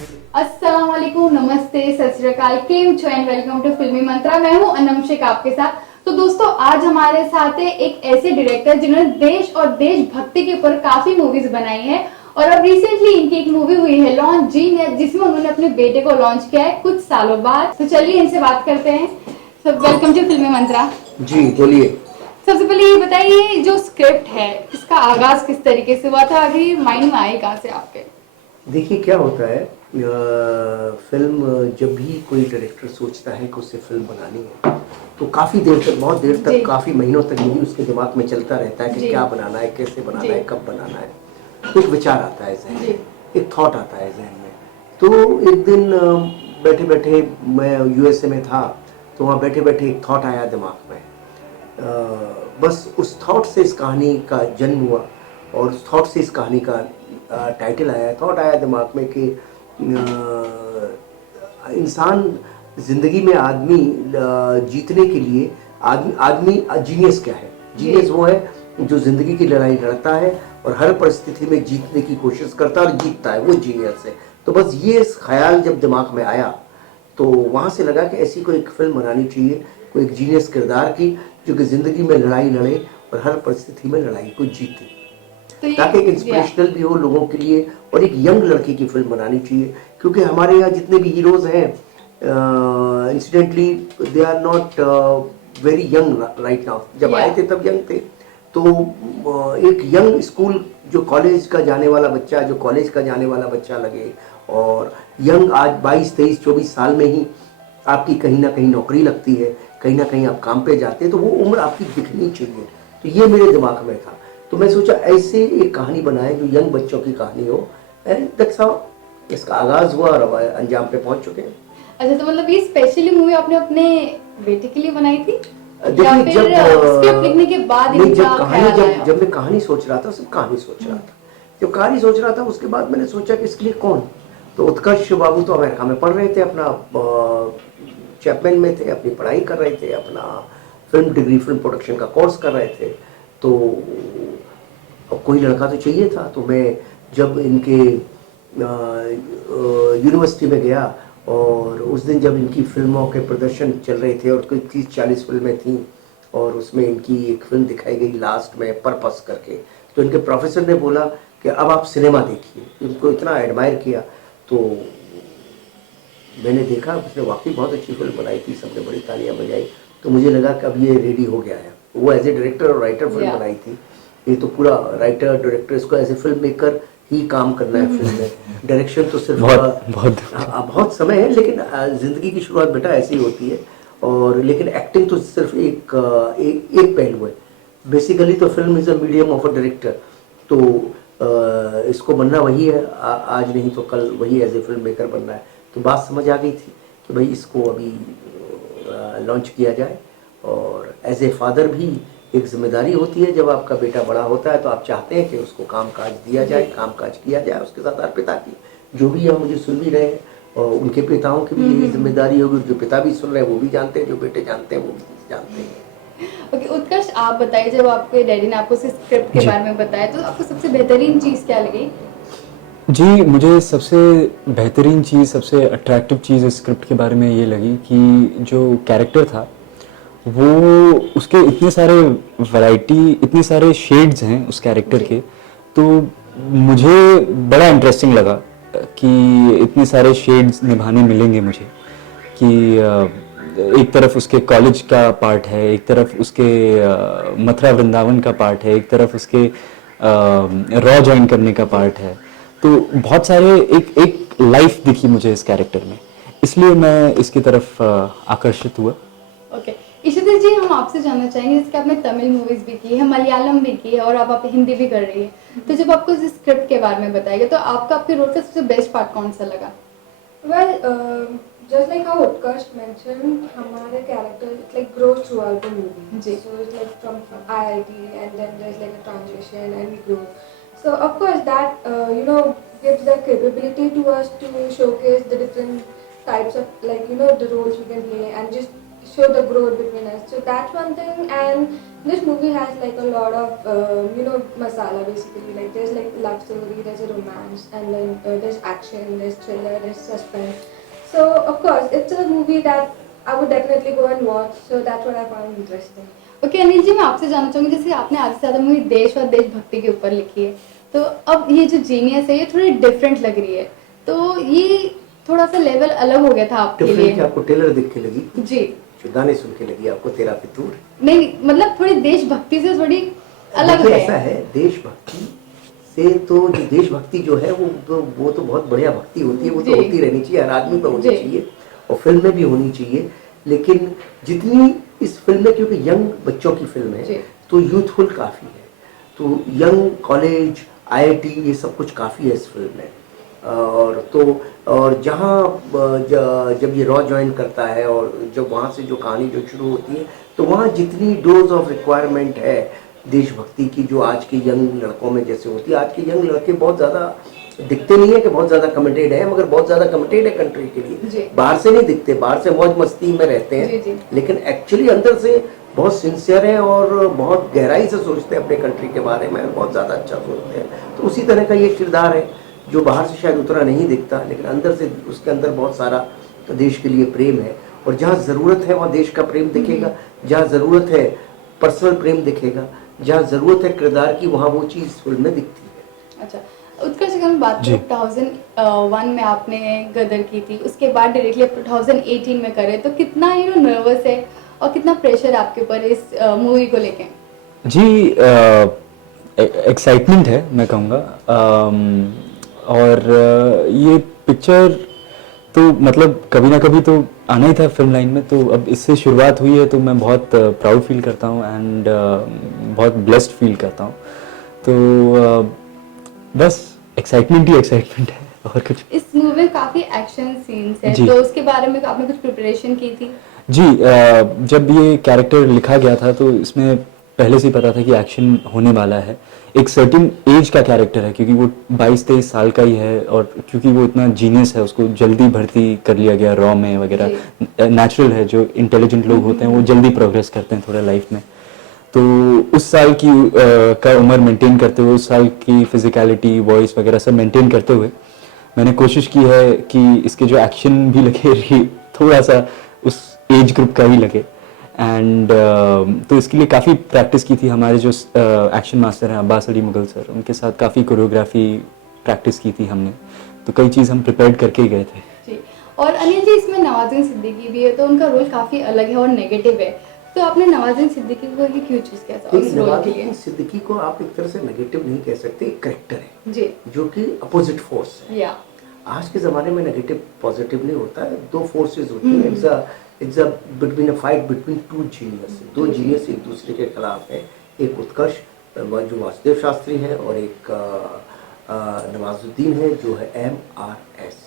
अस्सलाम वालेकुम, नमस्ते, सत श्री अकाल, केम छो एंड वेलकम टू फिल्मी मंत्रा। मैं हूं अनम शेख आपके साथ। तो दोस्तों, आज हमारे साथ है एक ऐसे डायरेक्टर जिन्होंने देश और देशभक्ति के ऊपर काफी मूवीज बनाई है और अब रिसेंटली इनकी एक मूवी हुई है लॉन्च जीनियस, जिसमें उन्होंने अपने बेटे को लॉन्च किया है कुछ सालों बाद। तो चलिए इनसे बात करते हैं। सब वेलकम टू फिल्मी मंत्रा। जी बोलिए। सबसे पहले ये बताइए, जो स्क्रिप्ट है इसका आगाज किस तरीके से हुआ था, आगे माइंड में आई कहाँ से आपके? देखिए क्या होता है, फिल्म जब भी कोई डायरेक्टर सोचता है कि उसे फिल्म बनानी है तो काफ़ी देर तक, बहुत देर तक, काफ़ी महीनों तक यही उसके दिमाग में चलता रहता है कि क्या बनाना है, कैसे बनाना है, कब बनाना है। तो एक विचार आता है जहन में, एक थॉट आता है जहन में। तो एक दिन बैठे बैठे, मैं यूएसए में था, तो वहाँ बैठे बैठे एक थॉट आया दिमाग में। बस उस थॉट से इस कहानी का जन्म हुआ और उस थॉट से इस कहानी का टाइटल आया। थॉट आया दिमाग में कि इंसान ज़िंदगी में, आदमी जीतने के लिए, आदमी जीनियस क्या है? जीनियस वो है जो ज़िंदगी की लड़ाई लड़ता है और हर परिस्थिति में जीतने की कोशिश करता है और जीतता है, वो जीनियस है। तो बस ये ख्याल जब दिमाग में आया तो वहाँ से लगा कि ऐसी कोई एक फिल्म बनानी चाहिए, कोई एक जीनियस किरदार की, जो कि ज़िंदगी में लड़ाई लड़े और हर परिस्थिति में लड़ाई को जीते, ताकि एक इंस्पिरेशनल भी हो लोगों के लिए। और एक यंग लड़के की फिल्म बनानी चाहिए, क्योंकि हमारे यहाँ जितने भी हीरोज़ हैं, incidentally they are not very young right now. जब आए थे तब यंग थे। तो एक यंग स्कूल, जो कॉलेज का जाने वाला बच्चा, जो कॉलेज का जाने वाला बच्चा लगे, और यंग आज 22, 23, 24 साल में ही आपकी कहीं ना कहीं नौकरी लगती है, कहीं ना कहीं आप काम पे जाते हैं, तो वो उम्र आपकी दिखनी चाहिए। तो ये मेरे दिमाग में था। तो मैं सोचा ऐसे एक कहानी बनाए जो यंग बच्चों की कहानी हो, एंड दैट्स हाउ इसका आगाज हुआ और अंजाम पे पहुंच चुके हैं। अच्छा, तो मतलब ये स्पेशली मूवी आपने अपने बेटे के लिए बनाई थी या देखिए, फिर स्क्रिप्ट लिखने के बाद नहीं, इनका ख्याल आया? जब मैं कहानी सोच रहा था, सिर्फ कहानी सोच रहा था। जब कहानी सोच रहा था उसके बाद मैंने सोचा कि इसके लिए कौन। तो उत्कर्ष बाबू तो अमेरिका में पढ़ रहे थे, अपना चैपमैन में थे, अपनी पढ़ाई कर रहे थे, अपना फिल्म डिग्री, फिल्म प्रोडक्शन का कोर्स कर रहे थे। तो अब कोई लड़का तो चाहिए था। तो मैं जब इनके यूनिवर्सिटी में गया, और उस दिन जब इनकी फिल्मों के प्रदर्शन चल रहे थे और कोई 30-40 फिल्में थीं, और उसमें इनकी एक फिल्म दिखाई गई लास्ट में, पर्पस करके। तो इनके प्रोफेसर ने बोला कि अब आप सिनेमा देखिए। इनको इतना एडमायर किया। तो मैंने देखा, उसने वाकई बहुत अच्छी फिल्म बनाई थी, सबने बड़ी तालियां बजाई। तो मुझे लगा कि अब ये रेडी हो गया है। वो एज ए डायरेक्टर और राइटर फिल्म बनाई थी। ये तो पूरा राइटर डायरेक्टर, इसको एज ए फिल्म मेकर ही काम करना है फिल्म में। डायरेक्शन तो सिर्फ बहुत समय है, लेकिन जिंदगी की शुरुआत बेटा ऐसी ही होती है। और लेकिन एक्टिंग तो सिर्फ एक पहलू है। बेसिकली तो film is a medium of a director. तो इसको बनना वही है, आज नहीं तो कल वही एज ए फिल्म मेकर बनना है। तो बात समझ आ गई थी कि भाई इसको अभी लॉन्च किया जाए। और एज ए फादर भी एक जिम्मेदारी होती है, जब आपका बेटा बड़ा होता है तो आप चाहते हैं कि उसको कामकाज दिया जाए, कामकाज किया जाए उसके साथ। हर पिता की, जो भी यहाँ मुझे सुन भी रहे हैं, और उनके पिताओं की भी यही जिम्मेदारी होगी। जो पिता भी सुन रहे हैं वो भी जानते हैं, जो बेटे जानते हैं वो भी जानते हैं। ओके, उत्कर्ष आप बताइए, जब आपके डैडी ने आपको स्क्रिप्ट के बारे में बताया तो आपको सबसे बेहतरीन चीज़ क्या लगी? जी, मुझे सबसे बेहतरीन चीज़, सबसे अट्रैक्टिव चीज़ इस स्क्रिप्ट के बारे में ये लगी कि जो कैरेक्टर था वो, उसके इतने सारे वैरायटी, इतने सारे शेड्स हैं उस कैरेक्टर के। तो मुझे बड़ा इंटरेस्टिंग लगा कि इतने सारे शेड्स निभाने मिलेंगे मुझे। कि एक तरफ उसके कॉलेज का पार्ट है, एक तरफ उसके मथुरा वृंदावन का पार्ट है, एक तरफ उसके रॉ ज्वाइन करने का पार्ट है। तो बहुत सारे, एक एक लाइफ दिखी मुझे इस कैरेक्टर में, इसलिए मैं इसकी तरफ आकर्षित हुआ। ओके, इशिता जी, हम आपसे जानना चाहेंगे, जैसे कि आपने तमिल मूवीज भी की है, मलयालम भी की है और अब आप हिंदी भी कर रही है, तो जब आपको इस स्क्रिप्ट के बारे में बताएगा तो आपका आपके रोल का सबसे बेस्ट पार्ट कौन सा लगा? Well, just like how Utkarsh mentioned, हमारे character it like grows throughout the movie. So it's like from IIT and then there's like a transition and we grow. So of course that gives the capability to us to showcase the different types of the roles we can play and just show the growth between us. So that's one thing. And this movie has like a lot of masala basically. Like there's like love story, there's a romance, and then there's action, there's thriller, there's suspense. So of course it's a movie that I would definitely go and watch. So that's what I found interesting. Okay Anil ji, मैं आपसे जानना चाहूंगी, जैसे आपने आधे से ज्यादा movie देश और देशभक्ति के ऊपर लिखी है, तो अब ये जो जीनियस है ये थोड़ी डिफरेंट लग रही है, तो ये थोड़ा सा लेवल अलग हो गया था आपके डिफरेंट लिए? आपको टेलर देख के लगी? जी जो गाने सुन के लगी आपको तेरा फितूर? नहीं, मतलब थोड़ी देशभक्ति से थोड़ी अलग देखिए, है। ऐसा है, देशभक्ति से तो जो देशभक्ति जो है वो तो बहुत बढ़िया भक्ति होती है, वो तो जी। होती रहनी चाहिए, हर आदमी में होनी जी। चाहिए और फिल्म में भी होनी चाहिए। लेकिन जितनी इस फिल्म में, क्योंकि यंग बच्चों की फिल्म जी। है तो यूथफुल काफ़ी है, तो यंग कॉलेज IIT ये सब कुछ काफ़ी है इस फिल्म में। और जहाँ जब ये रॉ ज्वाइन करता है और जब वहाँ से जो कहानी जो शुरू होती है, तो वहाँ जितनी डोज ऑफ रिक्वायरमेंट है देशभक्ति की जो आज के यंग लड़कों में जैसे होती है, आज के यंग लड़के बहुत ज़्यादा दिखते नहीं है कि बहुत ज़्यादा कमिटेड है, मगर बहुत ज़्यादा कमिटेड है कंट्री के जी। लिए। बाहर से नहीं दिखते, बाहर से मौज मस्ती में रहते जी, जी। हैं, लेकिन एक्चुअली अंदर से बहुत सिंसियर हैं और बहुत गहराई से सोचते हैं अपने कंट्री के बारे में, बहुत ज़्यादा अच्छा सोचते हैं। तो उसी तरह का ये किरदार है जो बाहर से शायद उतना नहीं दिखता, लेकिन अंदर से उसके अंदर बहुत सारा देश के लिए प्रेम है, और जहाँ ज़रूरत है वहाँ देश का प्रेम दिखेगा, जहाँ ज़रूरत है पर्सनल प्रेम दिखेगा, जहाँ ज़रूरत है किरदार की वहाँ वो चीज़ फिल्म में दिखती है। अच्छा, उत्कर्ष अगर हम बात जी। करें 2001 में आपने गदर की थी, उसके बाद डायरेक्टली 2018 में करे, तो कितना नर्वस है और कितना प्रेशर आपके ऊपर इस मूवी को लेके? जी, एक्साइटमेंट है मैं कहूँगा, और ये पिक्चर तो मतलब कभी ना कभी तो आना ही था फिल्म लाइन में, तो अब इससे शुरुआत हुई है तो मैं बहुत प्राउड फील करता हूँ एंड बहुत ब्लेस्ड फील करता हूँ। तो बस एक्साइटमेंट ही एक्साइटमेंट है और कुछ। इस मूवी में काफी एक्शन सीन्स है, जी। तो उसके बारे में आपने कुछ प्रिपरेशन की थी? जी, जब ये कैरेक्टर लिखा गया था तो इसमें पहले से ही पता था कि एक्शन होने वाला है। एक सर्टेन एज का कैरेक्टर है क्योंकि वो 22-23 साल का ही है, और क्योंकि वो इतना जीनियस है उसको जल्दी भर्ती कर लिया गया रॉ में वगैरह। नेचुरल है, जो इंटेलिजेंट लोग होते हैं वो जल्दी प्रोग्रेस करते हैं थोड़ा लाइफ में। तो उस साल की का उम्र मेंटेन करते हुए, उस साल की फिजिकलिटी, वॉइस वगैरह सब मेंटेन करते हुए मैंने कोशिश की है कि इसके जो एक्शन भी लगे थोड़ा सा उस एज ग्रुप का ही लगे। एंड तो इसके लिए काफ़ी प्रैक्टिस की थी। हमारे जो एक्शन मास्टर हैं अब्बास अली मुगल सर, उनके साथ काफ़ी कोरियोग्राफी प्रैक्टिस की थी हमने, तो कई चीज़ हम प्रिपेयर करके ही गए थे। जी, और अनिल जी इसमें नवाजुद्दीन सिद्दीकी भी है, तो उनका रोल काफी अलग है और नेगेटिव है, तो आपने नवाजुद्दीन सिद्दीकी को ही क्यों चूज किया था उस रोल के नवाजुद्दीन लिए? सिद्दीकी को आप एक तरह से नेगेटिव नहीं कह सकते, एक करेक्टर है जी, जो कि अपोजिट फोर्स है। या आज के ज़माने में नेगेटिव पॉजिटिव नहीं होता है, दो फोर्सेस होती हैं। It's a between a fight between two genius. दो जीनियस एक दूसरे के खिलाफ है, एक उत्कर्ष जो वासुदेव शास्त्री है और एक नवाजुद्दीन है जो है MRS,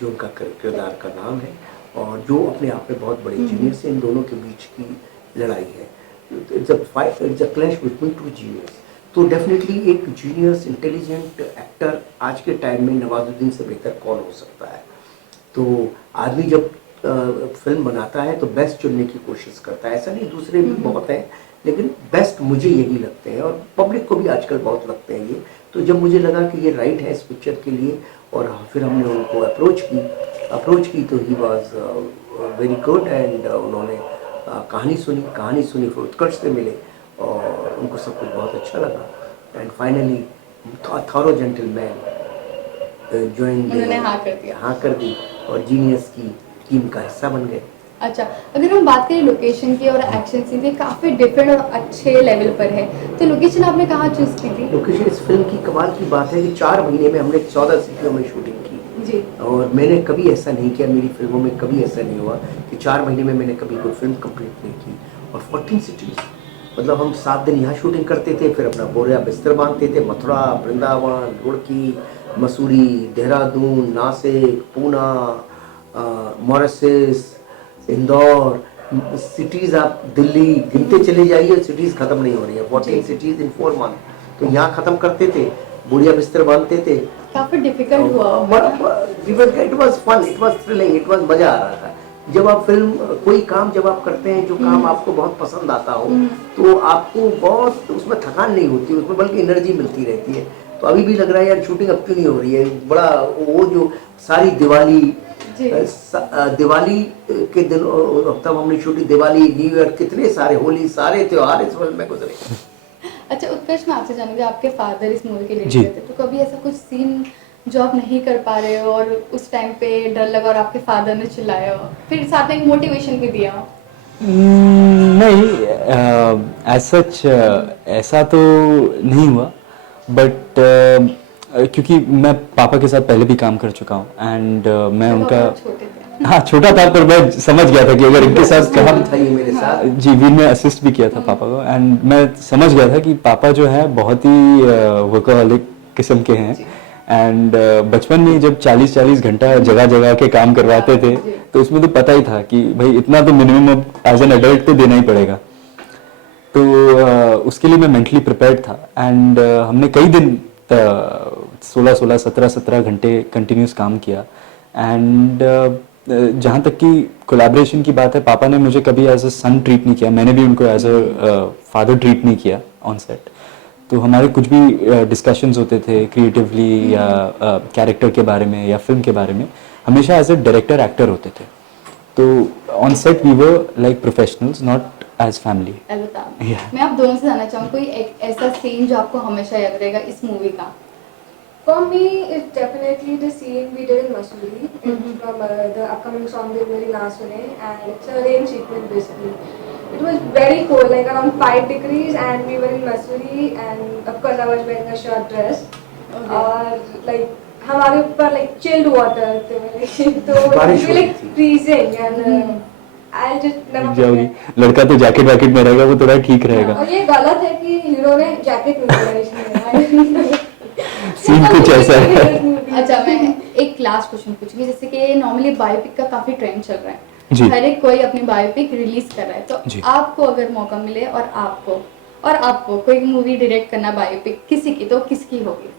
जो उनका किरदार का नाम है, और जो अपने आप में बहुत बड़े जीनियस है। इन दोनों के बीच की लड़ाई है, it's a fight, it's a clash between two genius. तो डेफिनेटली एक जीनियस इंटेलिजेंट एक्टर आज के टाइम में नवाजुद्दीन से बेहतर कौन हो सकता है। तो आदमी जब फिल्म बनाता है तो बेस्ट चुनने की कोशिश करता है, ऐसा नहीं दूसरे भी बहुत हैं, लेकिन बेस्ट मुझे यही लगते हैं और पब्लिक को भी आजकल बहुत लगते हैं ये। तो जब मुझे लगा कि ये राइट है इस पिक्चर के लिए, और फिर हमने उनको अप्रोच की तो he was very good, and उन्होंने कहानी सुनी फिर उत्कर्ष से मिले और उनको सब कुछ बहुत अच्छा लगा, एंड फाइनली थॉरो जेंटलमैन उन्होंने हाँ कर दी और जीनियस की टीम का हिस्सा बन गए। अच्छा, अगर हम बात करें लोकेशन की और एक्शन सीन की, काफी डिफरेंट और अच्छे लेवल पर है, तो लोकेशन आपने कहाँ चूज की थी? लोकेशन इस फिल्म की कमाल की बात है कि 4 महीने में हमने 14 सिटियों में शूटिंग की जी, और मैंने कभी ऐसा नहीं किया, मेरी फिल्मों में कभी ऐसा नहीं हुआ कि 4 महीने में मैंने कभी कोई फिल्म कंप्लीट नहीं की। और 14 सिटीज, मतलब हम 7 दिन यहाँ शूटिंग करते थे, फिर अपना बोरिया बिस्तर बांधते थे, मथुरा, वृंदावन, रुड़की, मसूरी, देहरादून, नासिक, पूना, मॉरिशस, इंदौर, सिटीज़ आप दिल्ली गिनते चले जाइए, सिटीज़ ख़त्म नहीं हो रही है। 14 सिटीज़ इन 4 मंथ। तो यहाँ ख़त्म करते थे, बोरिया बिस्तर बांधते थे। काफी डिफिकल्ट हुआ it was fun, it was thrilling, it was मज़ा आ रहा था। जब आप फिल्म कोई काम जब आप करते हैं, जो काम आपको बहुत पसंद आता हो, तो आपको बहुत उसमें थकान नहीं होती, उसमें बल्कि एनर्जी मिलती रहती है। तो अभी भी लग रहा है यार शूटिंग अब क्यों नहीं हो रही है, बड़ा वो जो सारी दिवाली जी। दिवाली के दिन तब हमने शूटिंग, दिवाली, न्यू ईयर, कितने सारे, होली, सारे त्योहार इस फिल्म में गुजरे। अच्छा उत्कर्ष, मैं आपसे जानूंगी, आपके फादर इस मूवी के जी। डायरेक्टर थे, तो कभी ऐसा कुछ सीन जो आप नहीं कर पा रहे हो और उस टाइम पे डर लगा और आपके फादर ने चिल्लाया हो, फिर साथ में एक मोटिवेशन भी दिया हो? नहीं, एज सच ऐसा तो नहीं हुआ, बट क्योंकि मैं पापा के साथ पहले भी काम कर चुका हूँ एंड मैं जब उनका, आप बहुत छोटे थे। हाँ छोटा था पर मैं समझ गया था कि अगर इनके साथ काम काम, था ये मेरे साथ। जी वीर में असिस्ट भी किया था पापा को, एंड मैं समझ गया था कि पापा जो है बहुत ही वर्कaholic किस्म के हैं, एंड बचपन में जब 40-40 घंटा जगह जगह के काम करवाते थे, तो इसमें तो पता ही था कि भाई इतना तो मिनिमम अब एज एन एडल्ट तो देना ही पड़ेगा। तो उसके लिए मैं मेंटली प्रिपेयर्ड था, एंड हमने कई दिन 16-16, 17-17 घंटे कंटिन्यूस काम किया, एंड जहाँ तक कि कोलैबोरेशन की बात है, पापा ने मुझे कभी एज अ सन ट्रीट नहीं किया, मैंने भी उनको एज अ फादर ट्रीट नहीं किया ऑन सेट। तो हमारे कुछ भी डिस्कशंस होते थे क्रिएटिवली या कैरेक्टर के बारे में या फिल्म के बारे में, हमेशा एज अ डायरेक्टर एक्टर होते थे। तो on set we were like professionals, not as family. Yeah. मैं आप दोनों से जानना चाहूँ कोई एक ऐसा सीन जो आपको हमेशा याद रहेगा इस मूवी का? For me, it's definitely the scene we did in Mussoorie. It's from the upcoming song Dil Meri Na Sune, and it's a rain sequence basically. It was very cold, like around 5 degrees, and we were in Mussoorie, and of course I was wearing a short dress. और like हमारे ऊपर like chilled water थे, तो बारिश we हो रही like थी। freezing, and I just never जाओगी, forget. लड़का तो जैकेट वैकेट में रहेगा, वो थोड़ा ठीक रहेगा। और ये गलत है कि हीरो ने जैकेट नहीं दिया इसमें। सीन कुछ ऐसा है। अच्छा मैं एक लास्ट क्वेश्चन पूछूंगी, जैसे कि नॉर्मली बायोपिक का काफी ट्रेंड चल रहा जी। है, हर एक कोई अपनी बायोपिक रिलीज कर रहा है, जी। तो आपको अगर मौका मिले और आपको कोई मूवी डायरेक्ट करना बायोपिक किसी की, तो किसकी होगी?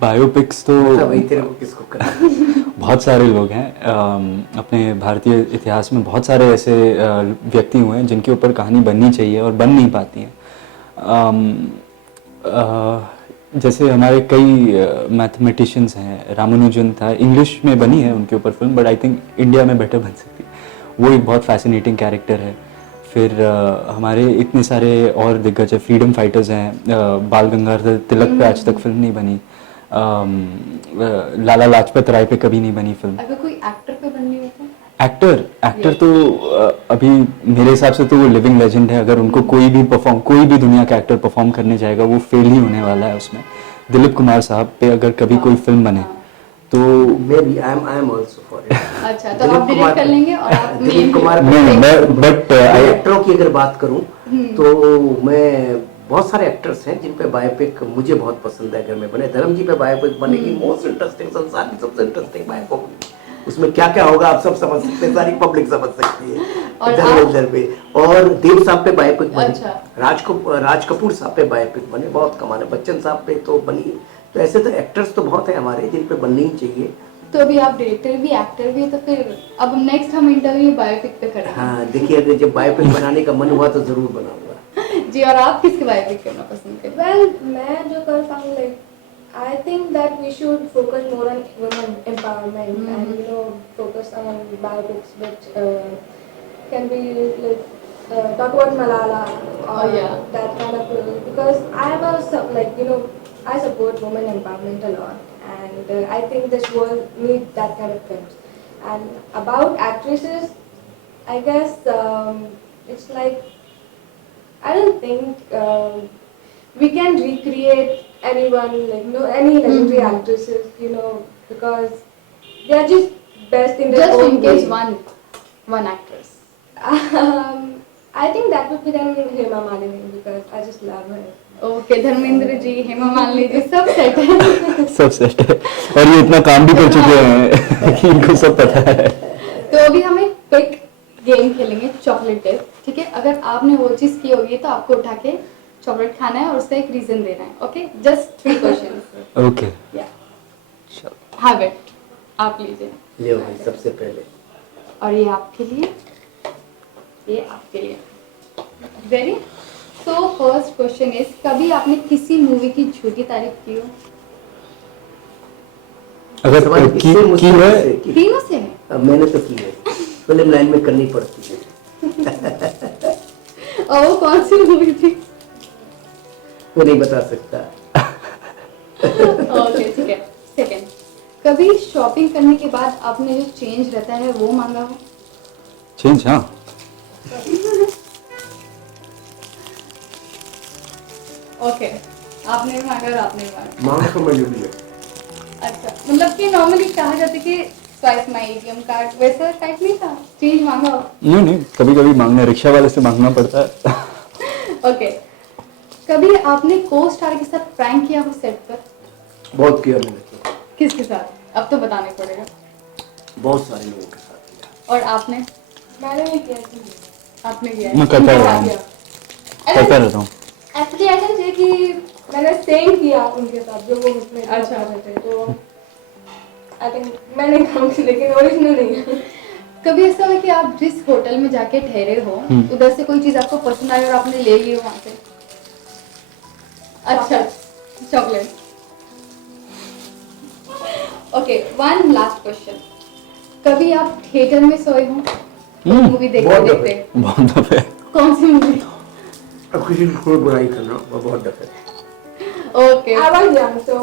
बायोपिक्स तो भाई तेरे को किसको करना? बहुत सारे लोग हैं, अपने भारतीय इतिहास में बहुत सारे ऐसे व्यक्ति हुए हैं जिनके ऊपर कहानी बननी चाहिए और बन नहीं पाती हैं। जैसे हमारे कई मैथमेटिशियंस हैं, रामानुजन था, इंग्लिश में बनी है उनके ऊपर film, but I think India में बेटर बन सकती है। वो एक बहुत फैसिनेटिंग कैरेक्टर है। फिर हमारे इतने सारे और दिग्गज है, फ्रीडम फाइटर्स हैं, बाल गंगाधर तिलक पे आज तक फिल्म नहीं बनी, लाला लाजपत राय पे कभी नहीं बनी फिल्म। अगर कोई एक्टर पे बननी हो तो? एक्टर तो अभी मेरे हिसाब से तो वो लिविंग लेजेंड है। अगर उनको कोई भी दुनिया का एक्टर परफॉर्म करने जाएगा, वो फेल ही होने वाला है उसमें। दिलीप कुमार साहब पे अगर कभी कोई फिल्म बने तो मैं भी I am also for it. अच्छा, तो आप डायरेक्ट कर लेंगे और आप दिलीप कुमार बट एक्टरों की अगर बात करूं तो मैं, बहुत सारे एक्टर्स हैं जिन पे बायोपिक मुझे बहुत पसंद है। अगर मैं बने, धर्म जी पे बायोपिक बनेगी, मोस्ट इंटरेस्टिंग, संसार की सबसे इंटरेस्टिंग बायोपिक। उसमें क्या क्या होगा आप सब समझ सकते हैं, सारी पब्लिक समझ सकती है। और धर्मेंद्र पे और देव साहब पे बायोपिक बने, अच्छा। राज कपूर साहब पे बायोपिक बने, बहुत कमाल है। बच्चन साहब पे तो बनी। तो ऐसे तो एक्टर्स तो बहुत है हमारे जिन पे बननी ही चाहिए। तो अभी आप डायरेक्टर भी एक्टर भी, तो फिर अब नेक्स्ट हम इंटरव्यू बायोपिक पे करेंगे। हाँ देखिए, अगर जब बायोपिक बनाने का मन हुआ तो जरूर बनाऊंगा। जी, और आप किसके बायोपिक करना पसंद करेंगे? Well, मैं जो कर पाऊँ, like I think that we should focus more on women empowerment and focus on biopics which can be like talk about Malala or that kind of because I am also I support women empowerment a lot, and I think this world needs that kind of films. And about actresses, I guess it's like I don't think we can recreate anyone, any legendary actresses, because they are just best in their Just own in case way. one actress. I think that would be then Hema Malini because I just love her. Okay, Dharmendra ji, Hema Malini ji, सब set है। सब set है और ये इतना काम भी कर चुके हैं कि इनको सब पता है। तो अभी हम एक क्विक गेम खेलेंगे, चॉकलेट टेस्ट, ठीक है? अगर आपने वो चीज की होगी तो आपको उठा के चॉकलेट खाना है और उसका एक रीजन देना है। Okay, just 3 questions. ओके, या हैव इट। आप लीजिए। ले भाई सबसे पहले। और ये आपके लिए, ये आपके लिए। Very. So first question is, कभी आपने किसी मूवी की झूठी तारीफ की हो? अगर सवाल की किससे, मुझसे, है किससे? तीनों से? अब मैंने तो की है, फिल्म लाइन में करनी पड़ती है। और वो कौन सी मूवी थी? वो नहीं बता सकता। ओके ठीक है। सेकंड, कभी शॉपिंग करने के बाद आपने जो चेंज रहता है वो मांगा हो? चेंज, हाँ। ओके, आपने भी मांगा और आपने भी मांगा। मांग समझ भी है। अच्छा, मतलब कि नॉर्मली कहा जाता है कि स्वाइप माई एटीएम कार्ड, वैसा टाइप नहीं था, चेंज मांगा हो? नहीं नहीं, कभी कभी मांगना, रिक्शा वाले से मांगना पड़ता है। ओके, कभी आपने को स्टार के साथ प्रैंक किया हो सेट पर? बहुत किया मैंने तो, किसके साथ? अब तो बताने पड़ेगा। बहुत सारे लोगों के साथ किया। और आपने? मैंने नहीं किया थी। आपने किया है? मैं करता उनके रहता साथ हूँ। किया? करता रहता हूँ। एक्चुअली ऐसा है कि मैंने सेम किया उनके साथ जो वो उसमें अच्छा। थे, तो आई थिंक मैंने काम की, लेकिन ओरिजिनल नहीं है। कभी ऐसा हुआ कि आप जिस होटल में जाके ठहरे हो उधर से कोई चीज आपको पसंद आई और आपने ले ली हो वहां से? अच्छा, chocolate. Okay, one last question, कभी आप थिएटर में सोए हो मूवी देखते बहुत देखते? बहुत दफे। कौन सी मूवी? अब किसी की कोई बुराई करना वो बहुत दफे। Okay I was young, so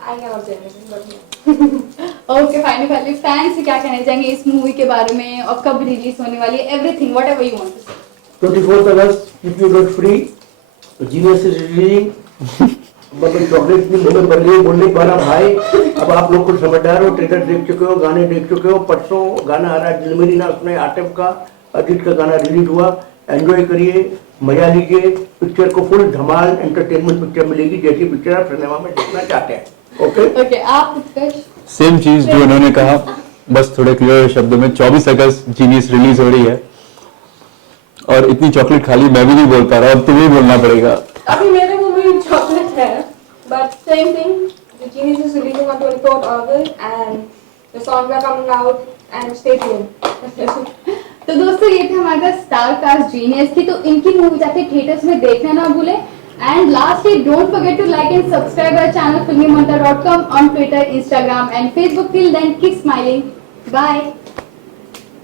I cannot say anything, but yeah. Okay, finally fans से क्या कहना चाहेंगे इस मूवी के बारे में और कब रिलीज होने वाली है? Everything whatever you want to say. 24 अगस्त keep you dot free, genius is releasing. मतलब चॉकलेट की मुंह में भर लिए बोलने वाला भाई। अब आप लोग कुछ समझदार हो, ट्रेलर देख चुके हो, गाने देख चुके हो। परसों गाना आ रहा है दिल मेरी ना, उसमें आतिफ का, अजीत का गाना रिलीज हुआ। एंजॉय करिए, मजा लीजिए। पिक्चर को फुल धमाल एंटरटेनमेंट पिक्चर मिलेगी, जैसी पिक्चर आप सिनेमा में देखना चाहते हैं। ओके ओके, आप उत्कर्ष? सेम चीज जो उन्होंने कहा, बस थोड़े क्लियर शब्दों में। 24 अगस्त जीनियस रिलीज हो रही है और इतनी चॉकलेट खाली मैं भी नहीं बोल पा रहा, अब तुम्हें बोलना पड़ेगा। अभी मेरे मुंह में चॉकलेट है, but same thing. The Genius is releasing on 24th August, and the songs are coming out. And stay tuned. तो दोस्तों ये थे हमारा स्टार कास्ट जीनियस की, तो इनकी मूवी जाके थिएटर्स में देखना ना भूले। And lastly don't forget to like and subscribe our channel filmymantra.com on Twitter, Instagram and Facebook. Till then, keep smiling. Bye.